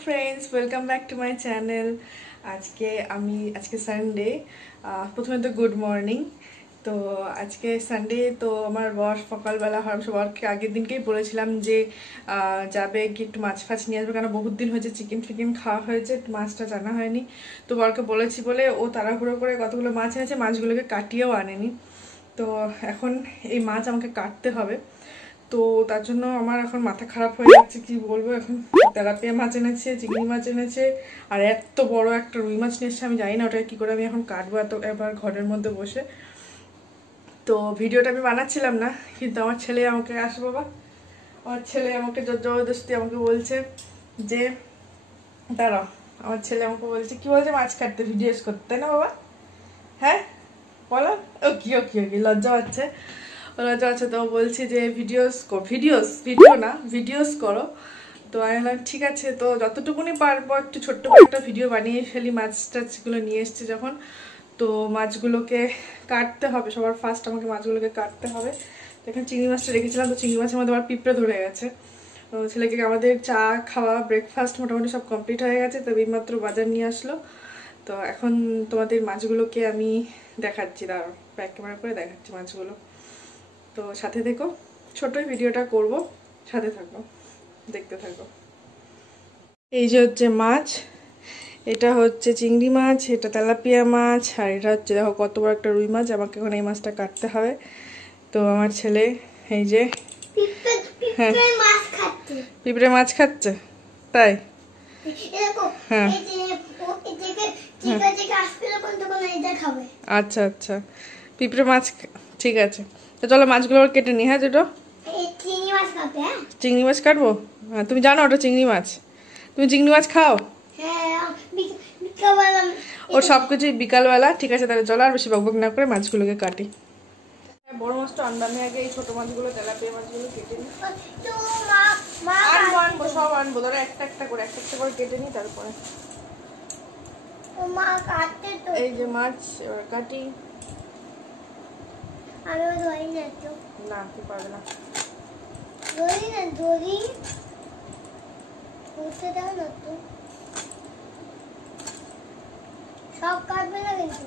Friends welcome back to my channel. आज के Sunday प्रथमे तो गुड मर्निंग। तो आज के संडे तो हमार बर सकाल बेला बरके आगे दिन के बोलेছিলাম যে যাবে কি একটু মাছ ফাছ নিয়ে আসবে, কারণ বহুত দিন হয়েছে চিকেন ফিকেন খাওয়া হয়েছে, মাছটা জানা হয়নি। তো বরকে বলেছি বলে ও তাড়াহুড়ো করে কতগুলো মাছ এনেছে, মাছগুলোকে কাটিয়েও আনেনি। তো এখন এই মাছ আমাকে কাটতে হবে, তো তার জন্য আমার এখন মাথা খারাপ হয়ে যাচ্ছে। কি বলবো, এখন তেলাপিয়া মাছ এনেছে, চিংড়ি মাছ এনেছে, আর এত বড় একটা রুই মাছ নিয়ে এসেছে। আমি জানি না ওটা কি করে আমি এখন কাটবো এত এবার ঘরের মধ্যে বসে। তো ভিডিওটা আমি বানাচ্ছিলাম না, কিন্তু আমার ছেলে আমাকে আসে বাবা, আমার ছেলে আমাকে জবরদস্তি আমাকে বলছে যে দাঁড়াও, আমার ছেলে আমাকে বলছে কি বলছে, মাছ কাটতে ভিডিওস করতে, তাই না বাবা? হ্যাঁ বলো। ও কি লজ্জা হচ্ছে, লজ্জা হচ্ছে। তো বলছি যে ভিডিওস করো। তো আমি বললাম ঠিক আছে, তো যতটুকুনি পারবো একটু ছোট্ট করে একটা ভিডিও বানিয়ে ফেলি। মাছ টাছগুলো নিয়ে এসছে যখন, তো মাছগুলোকে কাটতে হবে। সবার ফার্স্ট আমাকে মাছগুলোকে কাটতে হবে। এখানে চিংড়ি মাছটা রেখেছিলাম, তো চিংড়ি মাছের মধ্যে আমার পিঁপড়ে ধরে গেছে। তো ছেলেকে আমাদের চা খাওয়া ব্রেকফাস্ট মোটামুটি সব কমপ্লিট হয়ে গেছে, তো এইমাত্র বাজার নিয়ে আসলো। তো এখন তোমাদের মাছগুলোকে আমি দেখাচ্ছি, দাঁড়াও ব্যাক ক্যামেরা করে দেখাচ্ছি মাছগুলো। তো সাথে থেকো, ছোটই ভিডিওটা করব, সাথে থাকো, দেখতে থাকো। এই যে হচ্ছে মাছ, এটা হচ্ছে চিংড়ি মাছ, এটা তেলাপিয়া মাছ, আর এটা হচ্ছে দেখো কত বড় একটা রুই মাছ। আমাকে এখন এই মাছটা কাটতে হবে। তো আমার ছেলে এই যে পিঁপড়ে মাছ খাচ্ছে, তাই? হ্যাঁ আচ্ছা আচ্ছা, পিঁপড়ে মাছ, ঠিক আছে। তো চলো মাছগুলো কেটে নি। হ্যাঁ দুটো চিংড়ি মাছ কাটবো। হ্যাঁ তুমি জানো ওটা চিংড়ি মাছ, তুমি চিংড়ি মাছ খাও? ও সবকিছু বিকালবেলা। ঠিক আছে তাহলে চলো আর বেশি বকবক না করে মাছগুলোকে কাটি। বড় মাছটা আনবামে আগে এই ছোট মাছগুলো তেলাপিয়া মাছগুলো কেটে নিই। আনবো সব আনবো, ধরো একটা একটা করে কেটে নিই। তারপরে এই যে মাছ এবার কাটি। না তুই পারবে না, সব কাটবে না কিন্তু?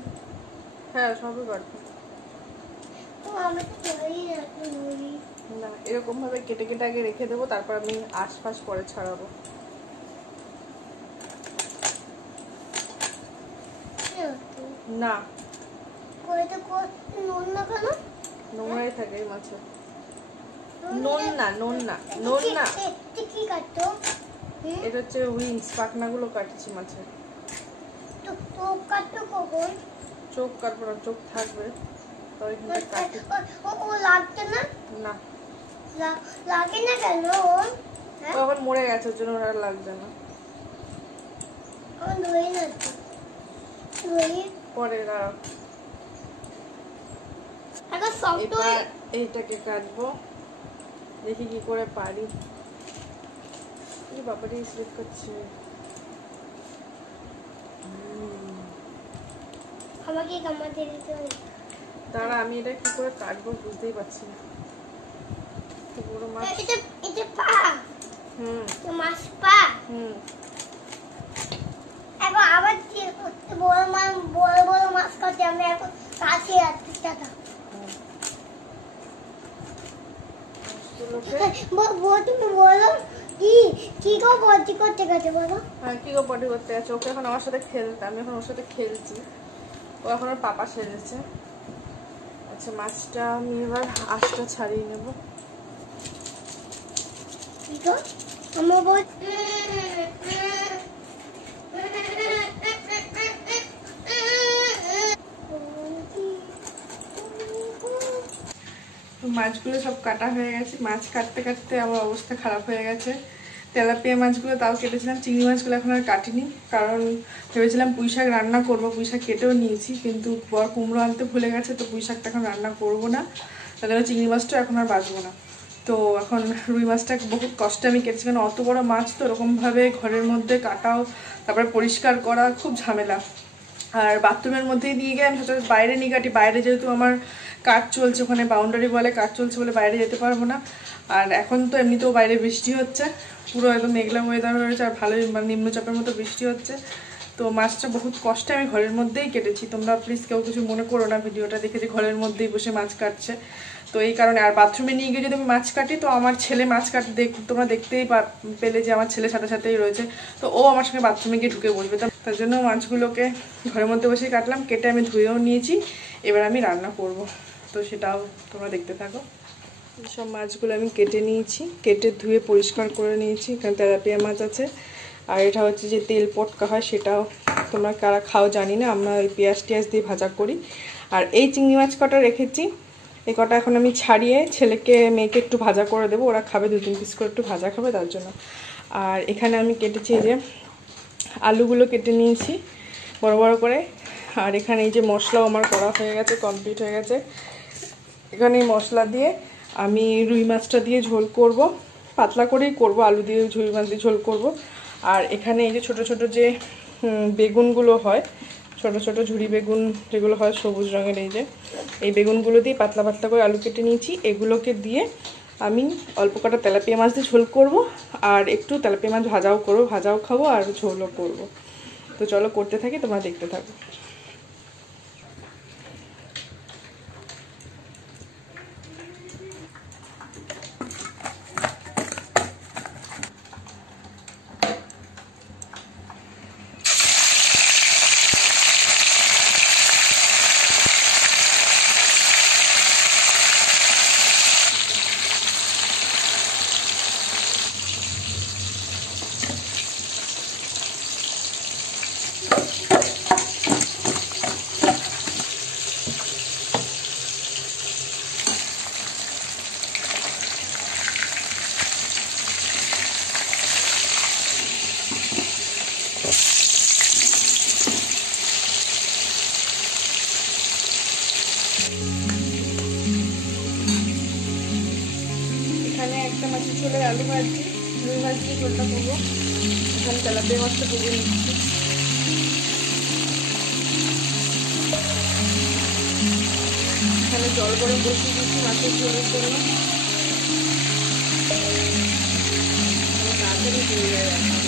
হ্যাঁ সবই কাটবে। না এরকম ভাবে কেটে কেটে আগে রেখে দেবো, তারপর আমি আশপাশ পরে ছাড়াবো। না নোংরাই থাকে এই মাছে। এটা হচ্ছে উইংস, পাখনাগুলো কাটছি মাছের। চোখ কাটবো না, চোখ থাকবে। এখন মরে গেছে, ওর জন্য ওরা লাগছে না। পরে এবার এইটাকে কাটবো, দেখি কি করে পারি। বাবারই স্লিপ করছে। দাঁড়া আমি এটা কি করে কাটবো বুঝতেই পারছি না। বড় মাছ, আবার বড় মাছ কাটে। আমি এখন কাছে তুমি বলো কি গো পটি করতে গেছে বলো? হ্যাঁ কি গো পটি করতে গেছে, ওকে এখন আমার সাথে খেলতে, আমি এখন ওর সাথে খেলছি। ও এখন ওর পাপা সেজেছে। আচ্ছা মাছটা আমি এবার আঁশটা ছাড়িয়ে নেব। মাছগুলো সব কাটা হয়ে গেছে। মাছ কাটতে কাটতে আমার অবস্থা খারাপ হয়ে গেছে। তেলাপিয়া মাছগুলো তাও কেটেছিলাম, চিংড়ি মাছগুলো এখন আর কাটিনি, কারণ ভেবেছিলাম পুঁই শাক রান্না করবো। পুঁই শাক কেটেও নিয়েছি, কিন্তু বর কুমড়ো আনতে ভুলে গেছে, তো পুঁই শাকটা এখন রান্না করবো না। তাহলে চিংড়ি মাছটা এখন আর বাঁচবো না। তো এখন রুই মাছটা বহুত কষ্টে আমি কেটেছি, কারণ অত বড় মাছ তো এরকমভাবে ঘরের মধ্যে কাটাও, তারপরে পরিষ্কার করা খুব ঝামেলা। আর বাথরুমের মধ্যেই দিয়ে গিয়ে আমি সচরাচর বাইরে নিয়ে কাটি। বাইরে যেহেতু আমার কাজ চলছে, ওখানে বাউন্ডারি বলে কাজ চলছে বলে বাইরে যেতে পারবো না। আর এখন তো এমনিতেও বাইরে বৃষ্টি হচ্ছে, পুরো একদম মেঘলা ওয়েদার হয়েছে, আর ভালোই মানে নিম্নচাপের মতো বৃষ্টি হচ্ছে। তো মাছটা বহুত কষ্টে আমি ঘরের মধ্যেই কেটেছি। তোমরা প্লিজ কেউ কিছু মনে করো না ভিডিওটা দেখে যে ঘরের মধ্যেই বসে মাছ কাটছে। তো এই কারণে আর বাথরুমে নিয়ে গিয়ে যদি আমি মাছ কাটি, তো আমার ছেলে মাছ কাটতে তোমরা দেখতেই পেলে যে আমার ছেলের সাথে সাথেই রয়েছে, তো ও আমার সঙ্গে বাথরুমে গিয়ে ঢুকে বসবে। তার জন্য মাছগুলোকে ঘরের মধ্যে বসেই কাটলাম, কেটে আমি ধুয়েও নিয়েছি। এবার আমি রান্না করব, তো সেটাও তোমরা দেখতে থাকো। সব মাছগুলো আমি কেটে নিয়েছি, কেটে ধুয়ে পরিষ্কার করে নিয়েছি। এখানে তেলাপিয়া মাছ আছে, আর এটা হচ্ছে যে তেল পটকা হয়, সেটাও তোমরা কারা খাও জানি না, আমরা ওই পেঁয়াজ টিয়াজ দিয়ে ভাজা করি। আর এই চিংড়ি মাছ কটা রেখেছি, এই কটা এখন আমি ছাড়িয়ে ছেলেকে মেয়েকে একটু ভাজা করে দেবো, ওরা খাবে 2-3 পিস করে, একটু ভাজা খাবে তার জন্য। আর এখানে আমি কেটেছি এই যে আলুগুলো কেটে নিয়েছি বড় বড় করে। আর এখানে এই যে মশলাও আমার করা হয়ে গেছে, কমপ্লিট হয়ে গেছে। এখানে মশলা দিয়ে আমি রুই মাছটা দিয়ে ঝোল করব, পাতলা করেই করব, আলু দিয়ে রুই মাছ দিয়ে ঝোল করব। আর এখানে এই যে ছোট ছোট যে বেগুনগুলো হয়, ছোট ছোট ঝুরি বেগুন যেগুলো হয় সবুজ রঙের, এই বেগুনগুলো দিয়ে পাতলা পাতলা করে আলু কেটে নিয়েছি। এগুলোকে দিয়ে আমি অল্প কটা তেলাপিয়া মাছ দিয়ে ঝোল করব, আর একটু তেলাপিয়া মাছ ভাজাও করব, ভাজাও খাবো আর ঝোলও করব। তো চলো করতে থাকি, তোমরা দেখতে থাকো। মাছের ঝোলে আলু ভাজি, রুই মাছ দিয়ে ঝোলটা করবো। এখানে তেলাপিয়া মাছটা ভেজে নিচ্ছি। এখানে জল গরম বসিয়ে দিচ্ছি মাছের ঝোলের জন্য, তাড়াতাড়ি হয়ে যায় রান্না।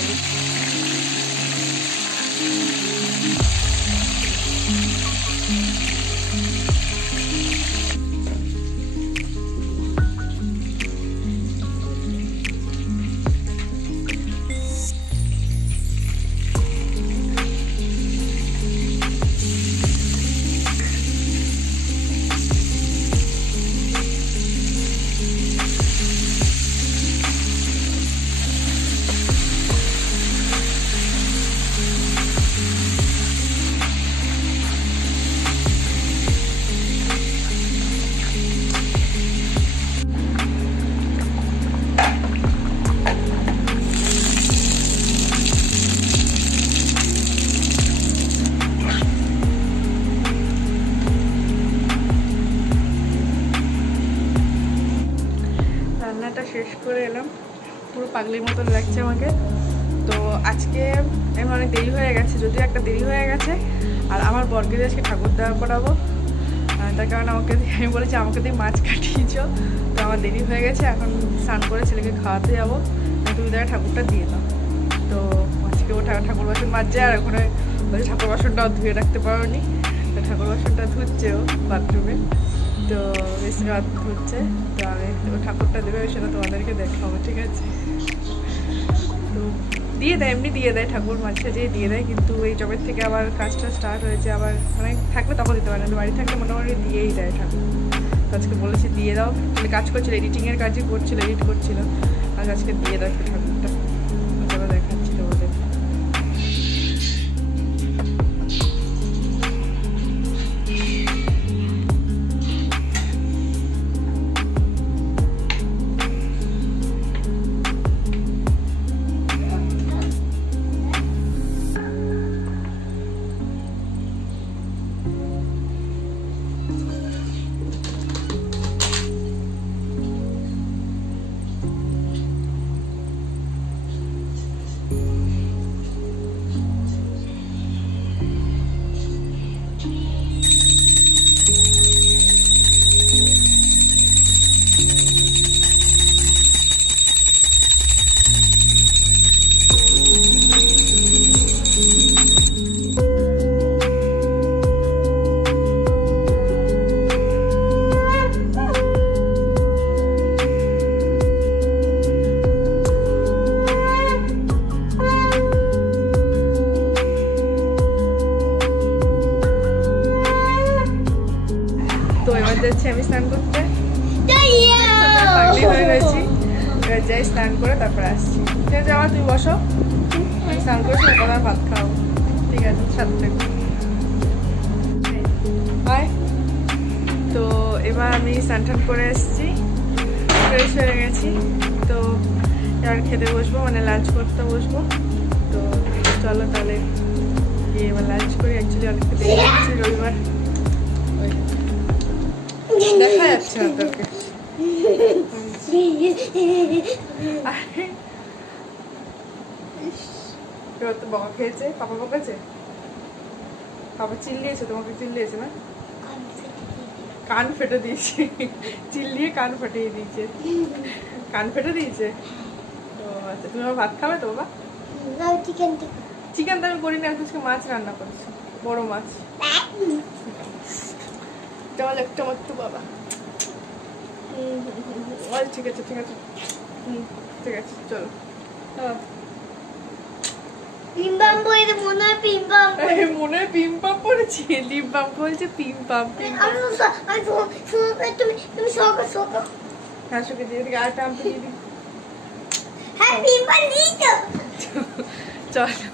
শেষ করে এলাম, পুরো পাগলির মতন লাগছে আমাকে। তো আজকে এমন অনেক দেরি হয়ে গেছে, যদিও একটা দেরি হয়ে গেছে। আর আমার বরকে আজকে ঠাকুর দেওয়া করাবো, তার কারণে আমি বলেছি আমাকে দিয়ে মাছ কাটিয়েছ। তো আমার দেরি হয়ে গেছে, এখন স্নান করে ছেলেকে খাওয়াতে যাবো, তুমি তাকে ঠাকুরটা দিয়ে দাও। তো আজকে ও ঠাকুর বাসন মাজছে, আর ওখানে বলছে ঠাকুর বাসনটাও ধুয়ে রাখতে পারোনি। তো ঠাকুর বাসনটা ধুচ্ছে ও বাথরুমে, তো বেশি রাত হচ্ছে। তো আমি ও ঠাকুরটা দেবে, সেটা তোমাদেরকে দেখাবো, ঠিক আছে? তো দিয়ে দেয়, এমনি দিয়ে দেয়, ঠাকুর মাঝে সাঝেই দিয়ে দেয়, কিন্তু এই জবের থেকে আবার কাজটা স্টার্ট হয়েছে, আবার মানে থাকলে তখন দিতে পারে না, বাড়ি থাকলে মোটামুটি দিয়েই দেয় ঠাকুর। তো আজকে বলেছি দিয়ে দাও, তাহলে কাজ করছিল, এডিটিংয়ের কাজই করছিল, এডিট করছিল, আর আজকে দিয়ে দাও একটু ঠাকুরটা। চলো দেখাচ্ছি তোমাদের। তো এবার যাচ্ছি আমি স্নান করতে, পাগলি হয়ে গেছি। এবার যাই স্নান করে তারপর আসছি। ঠিক আছে যাওয়া, তুই বসো, আমি স্নান করে সকালে ভাত খাও। ঠিক আছে সাথে থাকবো। বাই। তো এবার আমি স্নান টান করে এসেছি, ফ্রেশ হয়ে গেছি। তো এবার খেতে বসবো, মানে লাঞ্চ করতে বসবো। তো চলো তাহলে গিয়ে এবার লাঞ্চ করি। অ্যাকচুয়ালি অনেক দেরি হচ্ছে, রবিবার দেখা যাচ্ছে না তোকে। এবার তো বকা খেয়েছে, পাপা বকেছে, পাপা চিল্লিয়েছে, তোমাকে চিল্লিয়েছে না? কান ফেটে দিয়েছে, চিল্লিয়ে কান ফাটিয়ে দিয়েছে। কান ফেটে দিয়েছে। তো আচ্ছা, তুমি আমার ভাত খাবে তো বাবা? চিকেন তো আমি করি না, আজকে মাছ রান্না করেছি, বড় মাছ। চল একটা মাত্র বাবা। ঠিক আছে ঠিক আছে, ঠিক আছে চলো। মনে হয় পিম পাম পড়েছি, লিপ বাম বলছে পিম পাম। হ্যাঁ শুকে দিয়ে দিকে আরেকটা আমটা দিয়ে দিই। চলো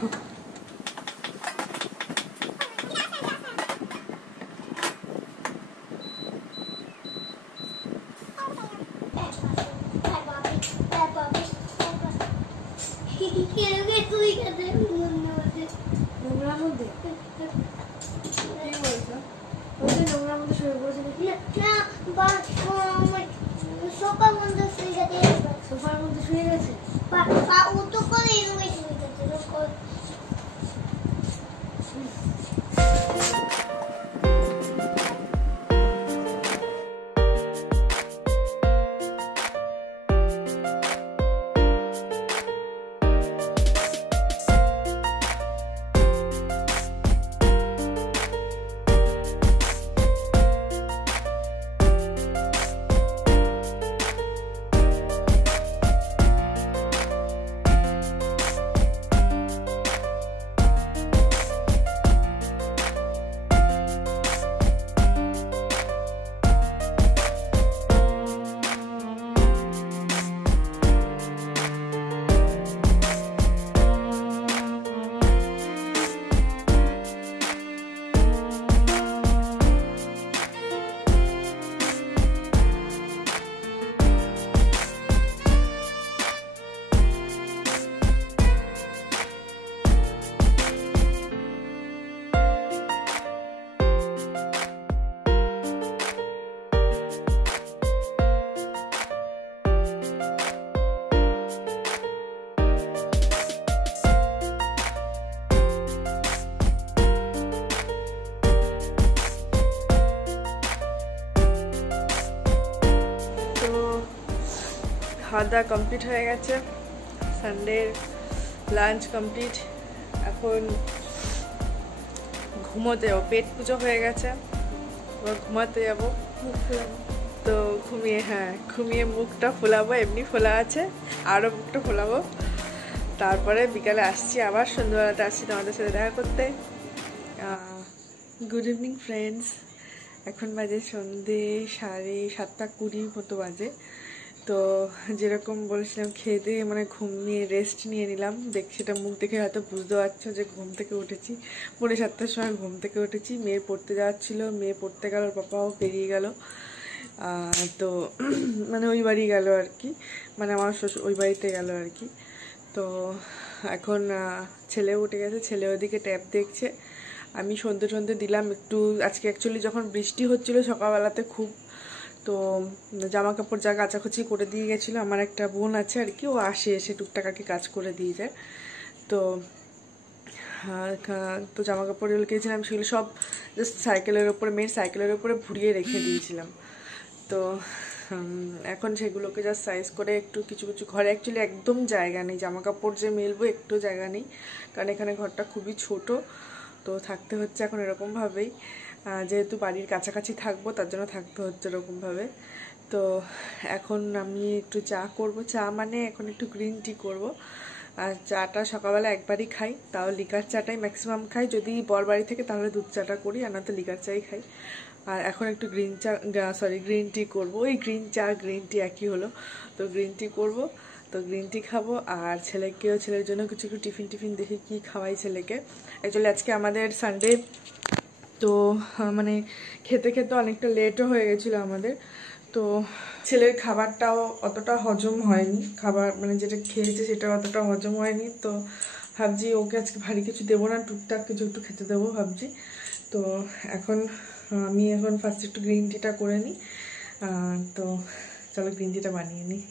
সোফার মধ্যে শুয়ে গেছে। খাওয়া দাওয়া কমপ্লিট হয়ে গেছে, সানডের লাঞ্চ কমপ্লিট। এখন ঘুমোতে যাবো, পেট পুজো হয়ে গেছে, এবার ঘুমাতে যাবো। তো ঘুমিয়ে মুখটা ফোলাবো, এমনি ফোলা আছে, আরও মুখটা ফোলাবো। তারপরে বিকালে আসছি, আবার সন্ধ্যাবেলাতে আসছি তোমাদের সাথে দেখা করতে। গুড ইভিনিং ফ্রেন্ডস, এখন বাজে সন্ধে 7:20 মতো বাজে। তো যেরকম বলেছিলাম খেয়ে দিয়ে মানে ঘুম নিয়ে রেস্ট নিয়ে নিলাম। সেটা মুখ দেখে হয়তো বুঝতে পারছো যে ঘুম থেকে উঠেছি, 7:30 সময় ঘুম থেকে উঠেছি। মেয়ে পড়তে যাচ্ছিলো, মেয়ে পড়তে গেল, পাপাও বেরিয়ে গেল। তো মানে ওই বাড়ি গেল আর কি, মানে আমার শ্বশুর ওই বাড়িতে গেল আর কি। তো এখন ছেলে উঠে গেছে, ছেলে ওদিকে ট্যাব দেখছে। আমি সন্ধে দিলাম একটু। আজকে অ্যাকচুয়ালি যখন বৃষ্টি হচ্ছিল সকালবেলাতে খুব, তো জামা কাপড় যা কাচাকুচি করে দিয়ে গেছিলো। আমার একটা বোন আছে আর কি, ও আসে, এসে টুকটাক আর কি কাজ করে দিয়ে যায়। তো তো জামা কাপড়গুলো কিনেছিলাম, সেগুলো সব জাস্ট সাইকেলের ওপরে, মেয়ের সাইকেলের ওপরে ভুড়িয়ে রেখে দিয়েছিলাম। তো এখন সেগুলোকে জাস্ট সাইজ করে একটু কিছু কিছু, ঘরে অ্যাকচুয়ালি একদম জায়গা নেই, জামা কাপড় যে মেলবো একটু জায়গা নেই, কারণ এখানে ঘরটা খুবই ছোট। তো থাকতে হচ্ছে এখন এরকমভাবেই, যেহেতু বাড়ির কাছাকাছি থাকবো তার জন্য থাকতে হচ্ছে এরকমভাবে। তো এখন আমি একটু চা করব, চা মানে এখন একটু গ্রিন টি করব। আর চাটা সকালবেলা একবারই খাই, তাও লিকার চাটাই ম্যাক্সিমাম খাই। যদি বর বাড়ি থেকে তাহলে দুধ চাটা করি, আর না তো লিকার চাই খাই। আর এখন একটু গ্রিন টি করবো। ওই গ্রিন টি একই হলো। তো গ্রিন টি করবো, তো গ্রিন টি খাবো। আর ছেলের জন্য কিছু একটু টিফিন দেখি কি খাওয়াই ছেলেকে। অ্যাকচুয়ালি আজকে আমাদের সানডে, তো মানে খেতে অনেকটা লেটও হয়ে গেছিলো আমাদের। তো ছেলের খাবারটাও অতটা হজম হয়নি, খাবার মানে যেটা খেয়েছে সেটা অতটা হজম হয়নি। তো ভাবছি ওকে আজকে ভারী কিছু দেবো না, টুকটাক কিছু একটু খেতে দেবো ভাবছি। তো আমি এখন ফার্স্ট একটু গ্রিন টিটা করে নিই। তো চলো গ্রিন টিটা বানিয়ে নিই।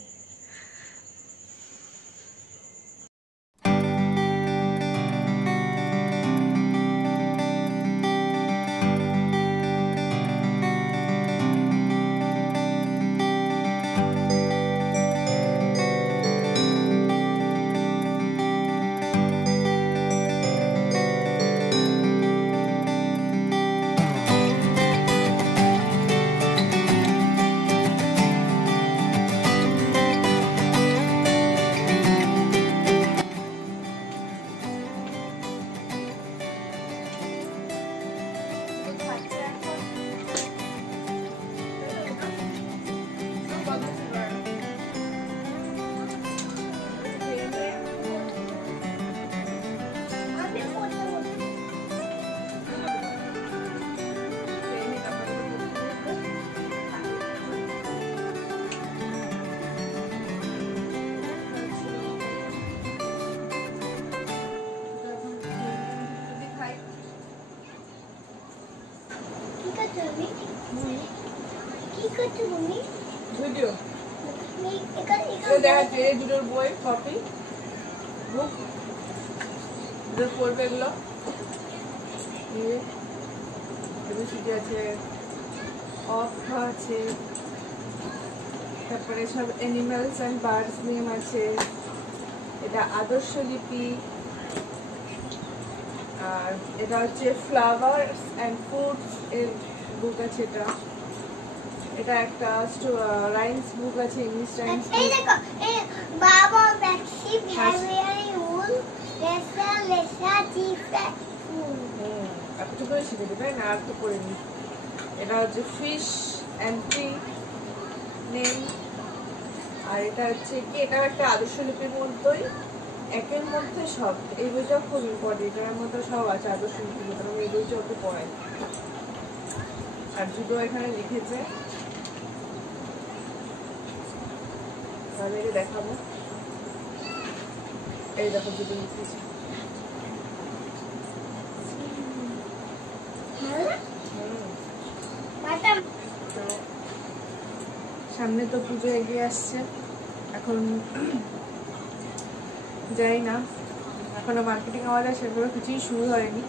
ভিডিও দেখাচ্ছি, এই দুটোর বই কপি বুক পড়বে এগুলো আছে, আছে, তারপরে সব অ্যানিমালস অ্যান্ড বার্ডস নেম আছে। এটা আদর্শ লিপি। আর এটা হচ্ছে ফ্লাওয়ার্স অ্যান্ড ফ্রুটস এর বুক আছে। এটা একটা রাইমস বুক আছে, ইংলিশ রাইমস। এই দেখো, এই বাবা ব্যাক্সি ভ্যারিয়ারি উল লেসা জিফে একটু করে শিখে দেবে না, আর তো করে নি। এটা হচ্ছে ফিশ অ্যান্ড ট্রি নেম। আর এটা হচ্ছে কি, এটাও একটা আদর্শ লিপির মধ্যেই, একের মধ্যে সব। এই বইটা খুব ইম্পর্টেন্ট, এটার মধ্যে সব আছে আদর্শ লিপির মধ্যে। আমি এই বইটা ওকে পড়াই। আর দুটো এখানে লিখেছে, তাদেরকে দেখাবো। এই দেখো দুটো লিখেছে। সামনে তো পুজো এগিয়ে আসছে। এখন যাই না, এখনো মার্কেটিং আমাদের সেগুলো কিছুই শুরু হয়নি।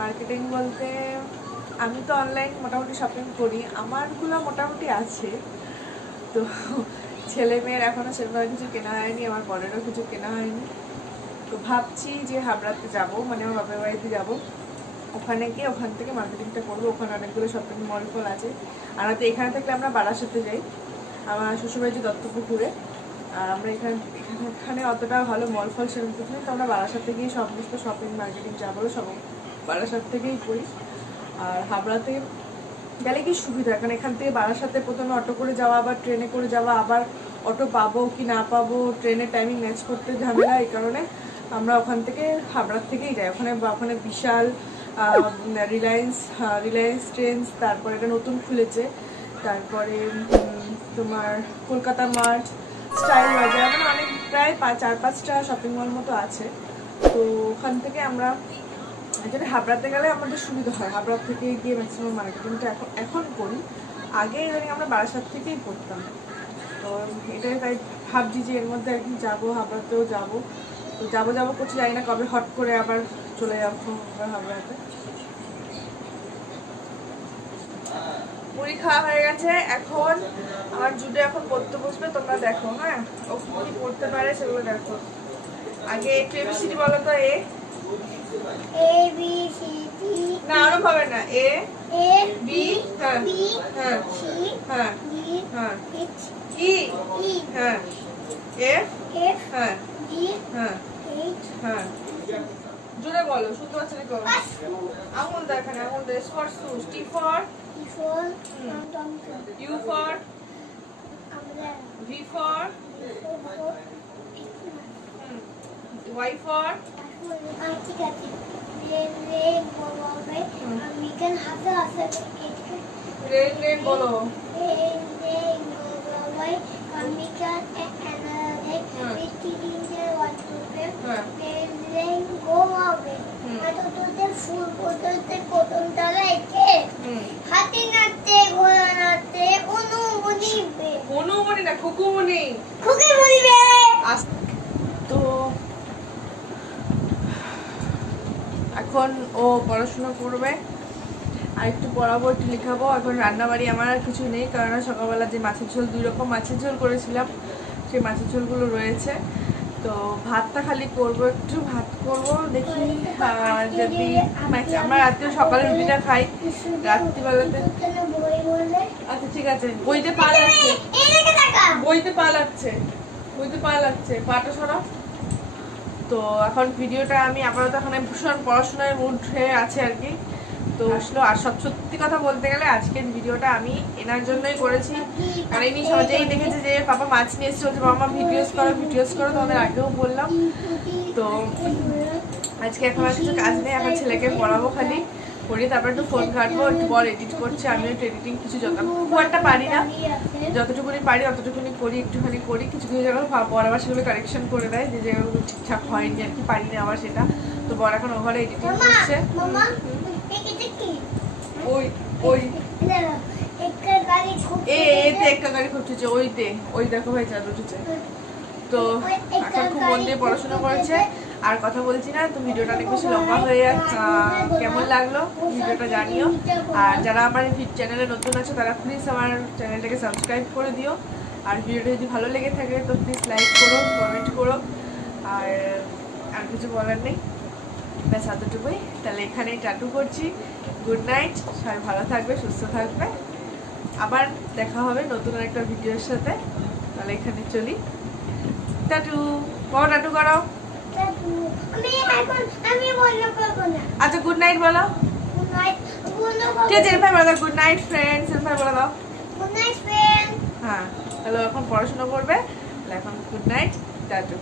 মার্কেটিং বলতে আমি তো অনলাইন মোটামুটি শপিং করি, আমারগুলো মোটামুটি আছে। তো ছেলে মেয়ের এখনো সেভাবে কিছু কেনা হয়নি, আমার বরেরও কিছু কেনা হয়নি। তো ভাবছি যে হাবড়াতে যাব, মানে আমার বাপের বাড়িতে যাবো, ওখানে গিয়ে ওখান থেকে মার্কেটিংটা করবো। ওখানে অনেকগুলো শপিং মল ফল আছে। আর তো এখানে থাকলে আমরা বারাসাতে যাই, আমার শ্বশুরবাড়ি যে দত্তপুকুরে। আর আমরা এখানে অতটা ভালো মল ফল সেরকম কিছু নেই। তো আমরা বারাসাতে গিয়ে সমস্ত শপিং মার্কেটিং যাবো সব বারাসাত থেকেই করি। আর হাবড়াতে গেলে কি সুবিধা, কারণ এখান থেকে বারাসাতে প্রথমে অটো করে যাওয়া, আবার ট্রেনে করে যাওয়া, আবার অটো পাবো কি না পাবো, ট্রেনের টাইমিং ম্যাচ করতে ঝামেলা। এই কারণে আমরা ওখান থেকে হাবড়ার থেকেই যাই। ওখানে বিশাল রিলায়েন্স ট্রেন্ডস, তারপরে এটা নতুন খুলেছে, তারপরে তোমার কলকাতা মার্ট, স্টাইল বাজার, মানে অনেক প্রায় 4-5টা শপিং মল মতো আছে। তো ওখান থেকে আমরা যদি হাবড়াতে গেলে আমাদের সুবিধা হয়, হাবড়া থেকে গিয়ে ম্যাক্সিমাম মার্কেটিংটা এখন করি। আগে আমরা বারাসাত থেকেই করতাম। তো এটাই তাই ভাবছি যে এর মধ্যে একদিন যাবো, হাবড়াতেও যাবো। তো যাবো করছি, জানি না কবে হট করে আবার চলে যাবো হাবড়াতে। মুড়ি খাওয়া হয়ে গেছে, এখন আমার জুটে এখন পড়তে বসবে। তোমরা দেখো, হ্যাঁ ও কি পড়তে পারে সেগুলো দেখো। আগে একটু এবিসিডি বলো তো। এ বি সি ডি, না ওরকম হবে না। এ বি, হ্যাঁ হ্যাঁ হ্যাঁ হ্যাঁ, ই হ্যাঁ, এফ হ্যাঁ, জি হ্যাঁ হ্যাঁ, জুড়ে বলো। শুনতে পাচ্ছি না? আঙুল দেখানে, আঙুল দে। ফর সুস, T for for U for V for Y for ঠিক আছে রে বলবে আমি কেন হাতে হাতে রেন বলো রে বলবে আমি কেন এনারে বিটিতে ওয়াটুতে রে গোমাবে আর তো ফুল পড়তে প্রথম তলাইতে হাতে নাতে ঘোড়া নাতে অনুমনি না খুকুমনি খুকুমনিবে তো এখন ও পড়াশোনা করবে আর একটু পড়াবো, একটু লেখাবো। এখন রান্নাবাড়ি আমার আর কিছু নেই, কারণ সকালবেলা যে মাছের ঝোল 2 রকম মাছের ঝোল করেছিলাম সেই মাছের ঝোলগুলো রয়েছে। তো ভাতটা খালি করবো, একটু ভাত করবো দেখি। যদি আমরা রাত্রে সকালে রুটিটা খাই রাত্রিবেলাতে। আচ্ছা ঠিক আছে, বইতে পা লাগছে, বইতে পা লাগছে, পাটা সরাও। তো এখন ভিডিওটা আমি আপাতত এখন ভীষণ পড়াশোনার মুড হয়ে আছে আর কি। তো আসলো আর সত্যি কথা বলতে গেলে আজকের ভিডিওটা আমি এনার জন্যই করেছি, কারণ ইনি সহজেই দেখেছে যে পাপা মাছ নিয়ে এসেছে, বলছে বাবা ভিডিওস করো, তোমাদের আগেও বললাম। তো আজকে এখন আর কিছু কাজ নেই, এখন ছেলেকে পড়াবো খালি, পড়িয়ে তারপর একটু ফোন ঘাটবো, একটু পর এডিট করছি। আমিও একটু এডিটিং কিছু খুব একটা পারি না, যতটুকুনি পারি অতটুকুনি করি, একটুখানি করি। কিছু কিছু জায়গায় পর আবার সেগুলো কারেকশন করে দেয়, যে যেগুলো ঠিকঠাক হয়নি আর কি, পারি না আবার সেটা। তো বড় এখন ওভারে এডিটিং করছে। একটা গাড়ি উঠেছে, ওই দেখো ভাই চাঁদ উঠেছে। তো এখন খুব মন দিয়ে পড়াশোনা করেছে, আর কথা বলছি না। তো ভিডিওটা অনেক বেশি লম্বা হয়ে যাচ্ছে, কেমন লাগলো ভিডিওটা জানিও। আর যারা আমার চ্যানেলে নতুন আছে তারা প্লিজ আমার চ্যানেলটাকে সাবস্ক্রাইব করে দিও। আর ভিডিওটা যদি ভালো লেগে থাকে তো প্লিজ লাইক করো, কমেন্ট করো। আর কিছু বলার নেই, ব্যাস এতটুকুই। তাহলে এখানেই টাটু করছি। গুড নাইট, সবাই ভালো থাকবে, সুস্থ থাকবে। আবার দেখা হবে নতুন একটা ভিডিওর সাথে। তাহলে এখানে চলি, টাটু বাবা, টাটু করো। আচ্ছা গুড নাইট বলো। গুড নাইট ফ্রেন্ডস, বলে দাও। হ্যাঁ, তাহলে এখন পড়াশোনা করবে, তাহলে এখন গুড নাইট, টাটু।